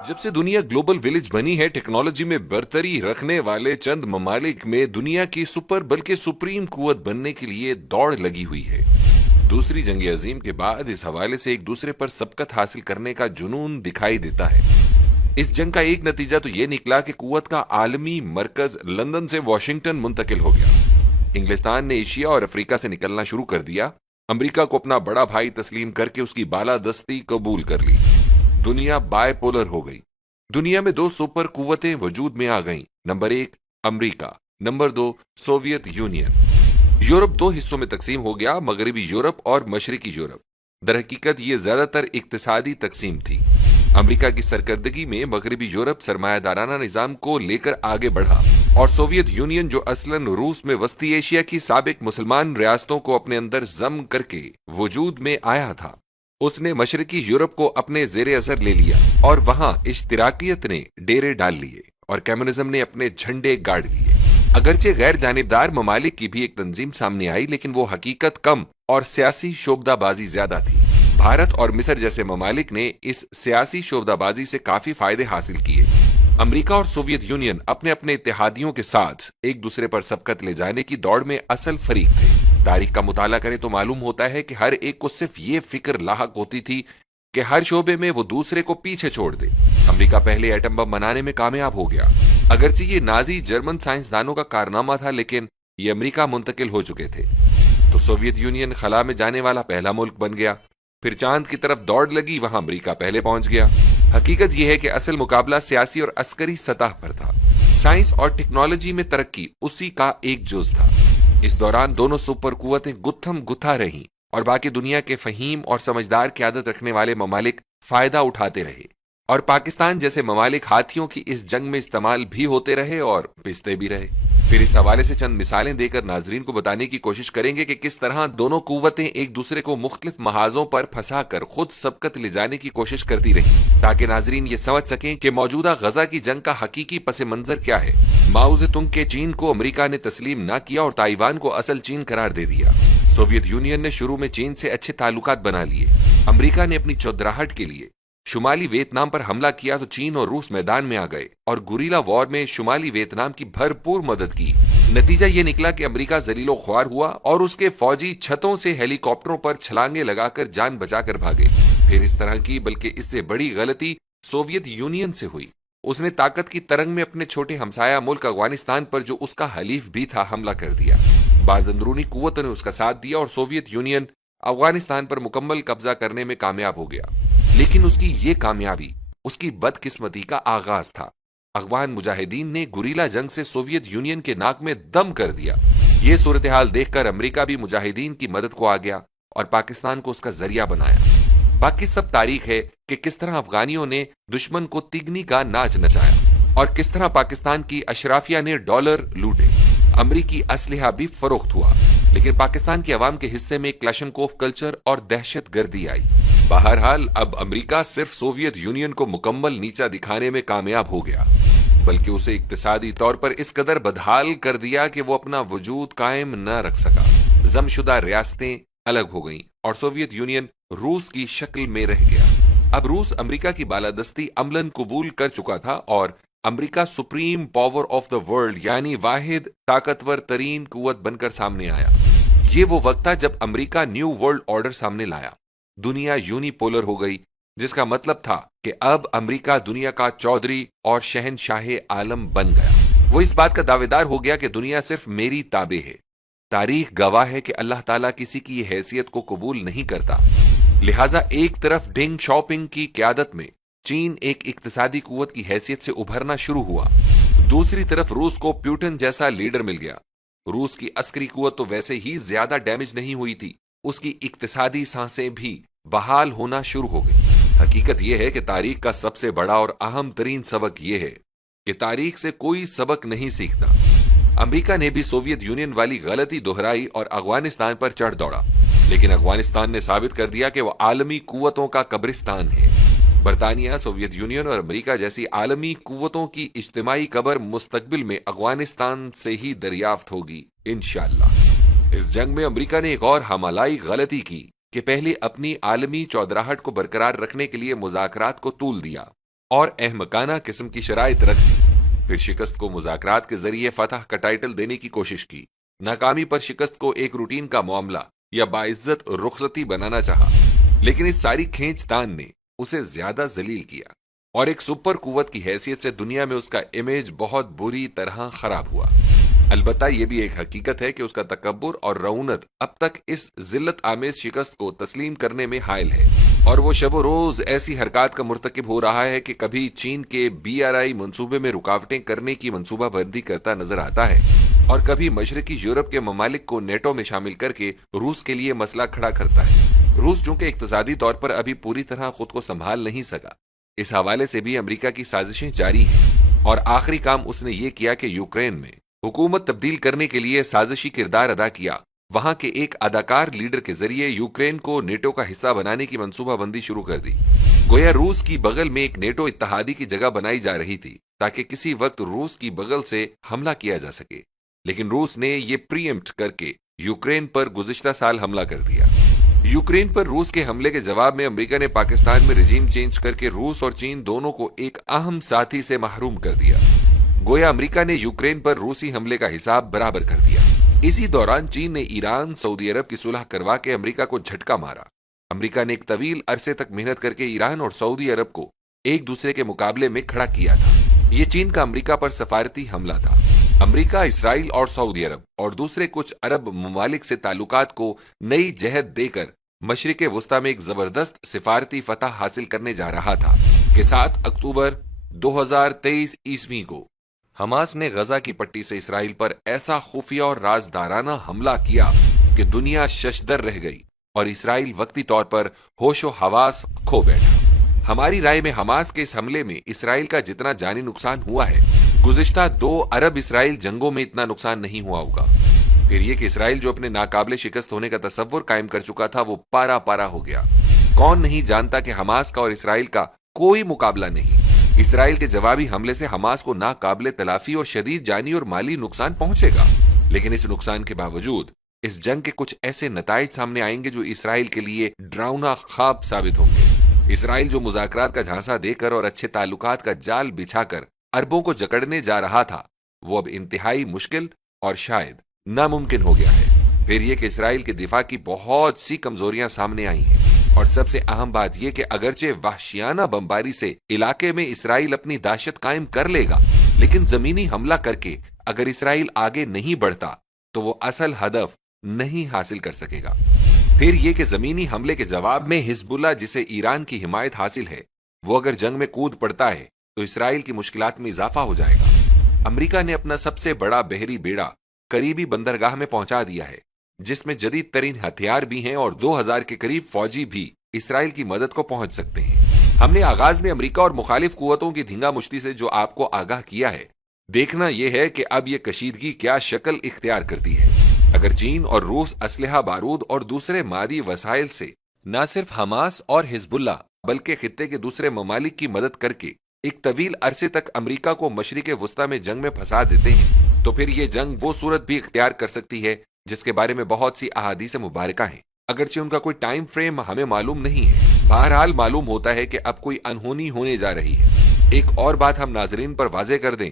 जब से दुनिया ग्लोबल विलेज बनी है, टेक्नोलॉजी में बरतरी रखने वाले चंद ममालिक में दुनिया की सुपर बल्कि सुप्रीम कुवत बनने के लिए दौड़ लगी हुई है। दूसरी जंग अजीम के बाद इस हवाले से एक दूसरे पर सबकत हासिल करने का जुनून दिखाई देता है। इस जंग का एक नतीजा तो ये निकला कि कुवत का आलमी मरकज लंदन से वॉशिंगटन मुंतकिल हो गया। इंग्लिस्तान ने एशिया और अफ्रीका से निकलना शुरू कर दिया। अमेरिका को अपना बड़ा भाई तस्लीम करके उसकी बालादस्ती कबूल कर ली। दुनिया बायपोलर हो गई। दुनिया में दो सुपर कुव्वतें वजूद में आ गईं। नंबर एक अमेरिका, नंबर दो सोवियत यूनियन। यूरोप दो हिस्सों में तकसीम हो गया, मगरबी यूरोप और मशरकी यूरोप। दरहकीकत ये ज्यादातर इक्तिसादी तकसीम थी। अमेरिका की सरकर्दगी में मगरबी यूरोप सरमायादाराना निजाम को लेकर आगे बढ़ा और सोवियत यूनियन, जो असलन रूस में वस्ती एशिया की साबिक मुसलमान रियासतों को अपने अंदर जम करके वजूद में आया था, उसने मशरकी यूरोप को अपने जेरे असर ले लिया और वहां इश्तिराकियत ने डेरे डाल लिए और कम्युनिज्म ने अपने झंडे गाड़ लिए। अगरचे गैर जानिबदार ममालिक की भी एक तंजीम सामने आई, लेकिन वो हकीकत कम और सियासी शोबदाबाजी ज्यादा थी। भारत और मिस्र जैसे ममालिक ने इस सियासी शोबदाबाजी से काफी फायदे हासिल किए। अमेरिका और सोवियत यूनियन अपने अपने इत्तेहादियों के साथ एक दूसरे पर सबकत ले जाने की दौड़ में असल फरीक थे। तारीख का मुताला करें तो मालूम होता है कि हर एक को सिर्फ ये फिक्र लाहक होती थी कि हर शोबे में वो दूसरे को पीछे छोड़ दे। अमेरिका पहले एटम बम बनाने में कामयाब हो गया। अगरचे ये नाजी जर्मन साइंसदानों का कारनामा था, लेकिन ये अमेरिका मुंतकिल हो चुके थे। तो सोवियत यूनियन खला में जाने वाला पहला मुल्क बन गया। फिर चांद की तरफ दौड़ लगी, वहां अमेरिका पहले पहुंच गया। हकीकत यह है कि असल मुकाबला सियासी और अस्करी सतह पर था। साइंस और टेक्नोलॉजी में तरक्की उसी का एक जुज था। इस दौरान दोनों सुपर कुव्वतें गुत्थम गुत्था रहीं और बाकी दुनिया के फहीम और समझदार क़यादत रखने वाले ममालिक फायदा उठाते रहे। और पाकिस्तान जैसे ममालिक हाथियों की इस जंग में इस्तेमाल भी होते रहे और पिसते भी रहे। फिर इस हवाले से चंद मिसालें देकर नाजरीन को बताने की कोशिश करेंगे कि किस तरह दोनों कुव्वतें एक दूसरे को मुख्तलिफ महाजों पर फंसा कर खुद सबकत ले जाने की कोशिश करती रही, ताकि नाजरीन ये समझ सकें कि मौजूदा गजा की जंग का हकीकी पस मंजर क्या है। माओ ज़ेतुंग के चीन को अमेरिका ने तस्लीम न किया और ताइवान को असल चीन करार दे दिया। सोवियत यूनियन ने शुरू में चीन से अच्छे ताल्लुकात बना लिए। अमेरिका ने अपनी चौधराहट के लिए शुमाली वियतनाम पर हमला किया तो चीन और रूस मैदान में आ गए और गुरीला वॉर में शुमाली वियतनाम की भरपूर मदद की। नतीजा ये निकला कि अमेरिका जलीलो ख्वार हुआ और उसके फौजी छतों से हेलीकॉप्टरों पर छलांगे लगाकर जान बचाकर भागे। फिर इस तरह की बल्कि इससे बड़ी गलती सोवियत यूनियन से हुई। उसने ताकत की तरंग में अपने छोटे हमसाया मुल्क अफगानिस्तान पर, जो उसका हलीफ भी था, हमला कर दिया। बाज़ अंदरूनी कुव्वतों ने उसका साथ दिया और सोवियत यूनियन अफगानिस्तान पर मुकम्मल कब्जा करने में कामयाब हो गया। लेकिन उसकी ये कामयाबी उसकी बदकिस्मती का आगाज था। अफगान मुजाहिदीन ने गुरीला जंग से सोवियत यूनियन के नाक में दम कर दिया। ये सूरत हाल देखकर अमेरिका भी मुजाहिदीन की मदद को आ गया और पाकिस्तान को उसका जरिया बनाया। बाकी सब तारीख है कि किस तरह अफगानियों ने दुश्मन को तिगनी का नाच नचाया और किस तरह पाकिस्तान की अशराफिया ने डॉलर लूटे। अमरीकी असलहा भी फरोख्त हुआ, लेकिन पाकिस्तान की आवाम के हिस्से में क्लाशनकोफ कल्चर और दहशत गर्दी आई। बहरहाल अब अमेरिका सिर्फ सोवियत यूनियन को मुकम्मल नीचा दिखाने में कामयाब हो गया, बल्कि उसे इक्तिसादी तौर पर इस कदर बदहाल कर दिया कि वो अपना वजूद कायम न रख सका। जमशुदा रियासतें अलग हो गईं और सोवियत यूनियन रूस की शक्ल में रह गया। अब रूस अमेरिका की बालादस्ती अमलन कबूल कर चुका था और America supreme power of the world यानी वाहिद ताकतवर तरीन कुव्वत बनकर सामने आया। ये वो वक्त था जब अमेरिका न्यू वर्ल्ड ऑर्डर सामने लाया। दुनिया यूनिपोलर हो गई, जिसका मतलब था कि अब अमेरिका दुनिया का चौधरी और शहनशाह आलम बन गया। वो इस बात का दावेदार हो गया कि दुनिया सिर्फ मेरी ताबे है। तारीख गवाह है कि अल्लाह ताला किसी की हैसियत को कबूल नहीं करता। लिहाजा एक तरफ डेंग शॉपिंग की क्यादत में चीन एक इक्तिसादी कुव्वत की हैसियत से उभरना शुरू हुआ, दूसरी तरफ रूस को प्यूटन जैसा लीडर मिल गया। रूस की अस्करी कुव्वत तो वैसे ही ज्यादा डैमेज नहीं हुई थी, उसकी इक्तिसादी सांसें भी बहाल होना शुरू हो गई। हकीकत यह है कि तारीख का सबसे बड़ा और अहम तरीन सबक यह है कि तारीख से कोई सबक नहीं सीखता। अमेरिका ने भी सोवियत यूनियन वाली गलती दोहराई और अफगानिस्तान पर चढ़ दौड़ा, लेकिन अफगानिस्तान ने साबित कर दिया कि वह आलमी कुव्वतों का कब्रिस्तान है। बरतानिया, सोवियत यूनियन और अमेरिका जैसी आलमी कुव्वतों की इज्तिमाई कब्र मुस्तकबिल में अफगानिस्तान से ही दरियाफ्त होगी इंशाअल्लाह। इस जंग में अमेरिका ने एक और हमलाई गलती की कि पहले अपनी आलमी चौधराहट को बरकरार रखने के लिए मुज़ाकरात को तूल दिया और अहमकाना किस्म की शराइत रख दी। फिर शिकस्त को मुज़ाकरात के जरिए फतह का टाइटल देने की कोशिश की। नाकामी पर शिकस्त को एक रूटीन का मामला या बाइज्जत रुखसती बनाना चाहा, लेकिन इस सारी खींचतान ने उसे ज्यादा जलील किया और एक सुपर कुव्वत की हैसियत से दुनिया में उसका इमेज बहुत बुरी तरह खराब हुआ। अलबत्ता यह भी एक हकीकत है कि उसका तकब्बुर और रऊनत अब तक इस जिल्लत आमेज शिकस्त को तस्लीम करने में हायल है और वो शब रोज ऐसी हरकत का मुर्तकिब हो रहा है कि कभी चीन के BRI मंसूबे में रुकावटें करने की मंसूबाबंदी करता नजर आता है और कभी मशरकी यूरोप के ममालिक को नेटो में शामिल करके रूस के लिए मसला खड़ा करता है। रूस चूंकि इक्तिसादी तौर पर अभी पूरी तरह खुद को संभाल नहीं सका, इस हवाले से भी अमेरिका की साजिशें जारी हैं और आखिरी काम उसने ये किया कि यूक्रेन में हुकूमत तब्दील करने के लिए साजिशी किरदार अदा किया। वहां के एक अदाकार लीडर के जरिए यूक्रेन को नेटो का हिस्सा बनाने की मंसूबाबंदी शुरू कर दी। गोया रूस की बगल में एक नेटो इत्तहादी की जगह बनाई जा रही थी ताकि किसी वक्त रूस की बगल से हमला किया जा सके, लेकिन रूस ने ये प्रीएम्प्ट करके यूक्रेन पर गुज़िश्ता साल हमला कर दिया। यूक्रेन पर रूस के हमले के जवाब में अमेरिका ने पाकिस्तान में रिजीम चेंज करके रूस और चीन दोनों को एक अहम साथी से महरूम कर दिया। गोया अमेरिका ने यूक्रेन पर रूसी हमले का हिसाब बराबर कर दिया। इसी दौरान चीन ने ईरान सऊदी अरब की सुलह करवा के अमेरिका को झटका मारा। अमेरिका ने एक तवील अरसे तक मेहनत करके ईरान और सऊदी अरब को एक दूसरे के मुकाबले में खड़ा किया था। ये चीन का अमेरिका पर सफारती हमला था। अमेरिका, इसराइल और सऊदी अरब और दूसरे कुछ अरब ममालिक से ताल्लुकात को नई जहत देकर मशरिक वस्ता में एक जबरदस्त सिफारती फतह हासिल करने जा रहा था कि 7 अक्टूबर 2023 ईस्वी को हमास ने गजा की पट्टी से इसराइल पर ऐसा खुफिया और राजदाराना हमला किया कि दुनिया शशदर रह गई और इसराइल वक्ती तौर पर होशो हवास खो बैठा। हमारी राय में हमास के इस हमले में इसराइल का जितना जानी नुकसान हुआ है, गुज़िश्ता 2 अरब इसराइल जंगों में इतना नुकसान नहीं हुआ होगा। फिर यह कि इसराइल जो अपने नाकाबिले शिकस्त होने का तसव्वुर कायम कर चुका था, वो पारा पारा हो गया। कौन नहीं जानता कि हमास का और इसराइल का कोई मुकाबला नहीं। इसराइल के जवाबी हमले से हमास को नाकाबिले तलाफी और शदीद जानी और माली नुकसान पहुंचेगा, लेकिन इस नुकसान के बावजूद इस जंग के कुछ ऐसे नताइज सामने आएंगे जो इसराइल के लिए डरावना ख्वाब साबित होंगे। इसराइल जो मुज़ाकरात का झांसा देकर और अच्छे ताल्लुकात का जाल बिछाकर अरबों को जकड़ने जा रहा था, वो अब इंतहाई मुश्किल और शायद नामुमकिन हो गया है। फिर यह कि इसराइल के दिफा की बहुत सी कमजोरियां सामने आई हैं और सबसे अहम बात यह कि अगरचे वहशियाना बमबारी से इलाके में इसराइल अपनी दाशत कायम कर लेगा, लेकिन जमीनी हमला करके अगर इसराइल आगे नहीं बढ़ता तो वो असल हदफ नहीं हासिल कर सकेगा। फिर यह कि जमीनी हमले के जवाब में हिजबुल्लाह, जिसे ईरान की हिमायत हासिल है, वो अगर जंग में कूद पड़ता है तो इसराइल की मुश्किलात में इजाफा हो जाएगा। अमेरिका ने अपना सबसे बड़ा बहरी बेड़ा करीबी बंदरगाह में पहुंचा दिया है, जिसमें जदीद तरीन हथियार भी हैं और 2000 के करीब फौजी भी इसराइल की मदद को पहुंच सकते हैं। हमने आगाज में अमेरिका और मुखालिफ कुव्वतों की धींगा मुश्ती से जो आपको आगाह किया है, देखना यह है कि अब यह कशीदगी क्या शक्ल इख्तियार करती है। अगर चीन और रूस असलहा, बारूद और दूसरे मादी वसाइल से न सिर्फ हमास और हिजबुल्लाह बल्कि खित्ते के दूसरे ममालिक की मदद करके एक तवील अरसे तक अमेरिका को मशरिक वस्ता में जंग में फंसा देते हैं, तो फिर यह जंग वो सूरत भी इख्तियार कर सकती है जिसके बारे में बहुत सी अहादीस मुबारका हैं। अगरचे उनका कोई टाइम फ्रेम हमें मालूम नहीं है, बहरहाल मालूम होता है कि अब कोई अनहोनी होने जा रही है। एक और बात हम नाजरीन पर वाजे कर दें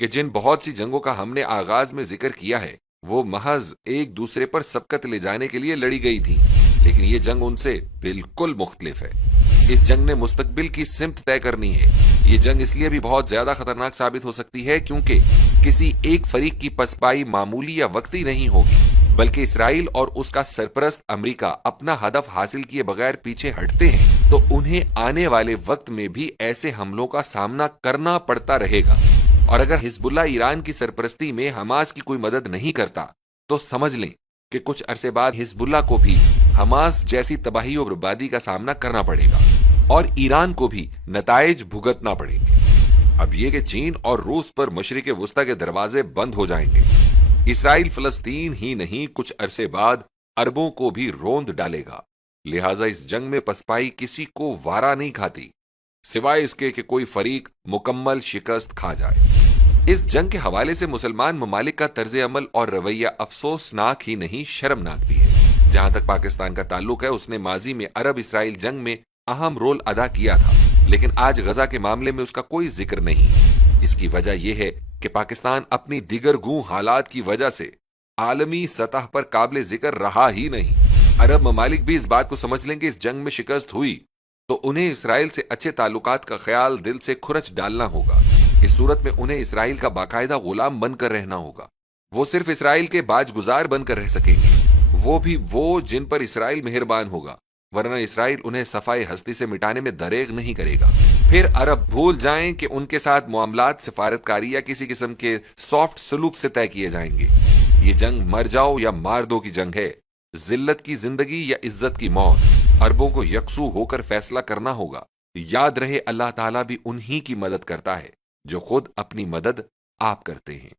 कि जिन बहुत सी जंगों का हमने आगाज में जिक्र किया है, वो महज एक दूसरे पर सबकत ले जाने के लिए लड़ी गई थी, लेकिन ये जंग उनसे बिल्कुल मुख्तलिफ है। इस जंग ने मुस्तकबिल की सिमत तय करनी है। ये जंग इसलिए भी बहुत ज्यादा खतरनाक साबित हो सकती है क्योंकि किसी एक फरीक की पसपाई मामूली या वक्ती नहीं होगी, बल्कि इसराइल और उसका सरपरस्त अमेरिका अपना हदफ हासिल किए बगैर पीछे हटते हैं तो उन्हें आने वाले वक्त में भी ऐसे हमलों का सामना करना पड़ता रहेगा। और अगर हिजबुल्लाह ईरान की सरपरस्ती में हमास की कोई मदद नहीं करता तो समझ लें कि कुछ अरसे बाद हिजबुल्लाह को भी हमास जैसी तबाही और बर्बादी का सामना करना पड़ेगा और ईरान को भी नताइज भुगतना पड़ेंगे। अब यह कि चीन और रूस पर मशरिक वस्ता के दरवाजे बंद हो जाएंगे। इसराइल फलस्तीन ही नहीं, कुछ अरसे बाद अरबों को भी रोंद डालेगा। लिहाजा इस जंग में पसपाई किसी को वारा नहीं खाती, सिवाय इसके कि कोई फरीक मुकम्मल शिकस्त खा जाए। इस जंग के हवाले से मुसलमान ममालिक का तर्ज अमल और रवैया अफसोसनाक ही नहीं, शर्मनाक भी है। जहां तक पाकिस्तान का ताल्लुक है, उसने माजी में अरब इसराइल जंग में अहम रोल अदा किया था, لیکن آج غزہ کے معاملے میں اس کا کوئی ذکر نہیں۔ اس کی وجہ یہ ہے کہ پاکستان اپنی دیگرگوں حالات کی وجہ سے عالمی سطح پر قابل ذکر رہا ہی نہیں۔ عرب ممالک بھی اس بات کو سمجھ لیں کہ اس جنگ میں شکست ہوئی تو انہیں اسرائیل سے اچھے تعلقات کا خیال دل سے کھرچ ڈالنا ہوگا۔ اس صورت میں انہیں اسرائیل کا باقاعدہ غلام بن کر رہنا ہوگا۔ وہ صرف اسرائیل کے باج گزار بن کر رہ سکیں گے، وہ بھی وہ جن پر اسرائیل مہربان ہوگا، ورنہ اسرائیل انہیں صفائے ہستی سے مٹانے میں دریغ نہیں کرے گا۔ پھر عرب بھول جائیں کہ ان کے ساتھ معاملات سفارتکاری یا کسی قسم کے سافٹ سلوک سے طے کیے جائیں گے۔ یہ جنگ مر جاؤ یا مار دو کی جنگ ہے، ذلت کی زندگی یا عزت کی موت۔ عربوں کو یکسو ہو کر فیصلہ کرنا ہوگا۔ یاد رہے اللہ تعالیٰ بھی انہی کی مدد کرتا ہے جو خود اپنی مدد آپ کرتے ہیں۔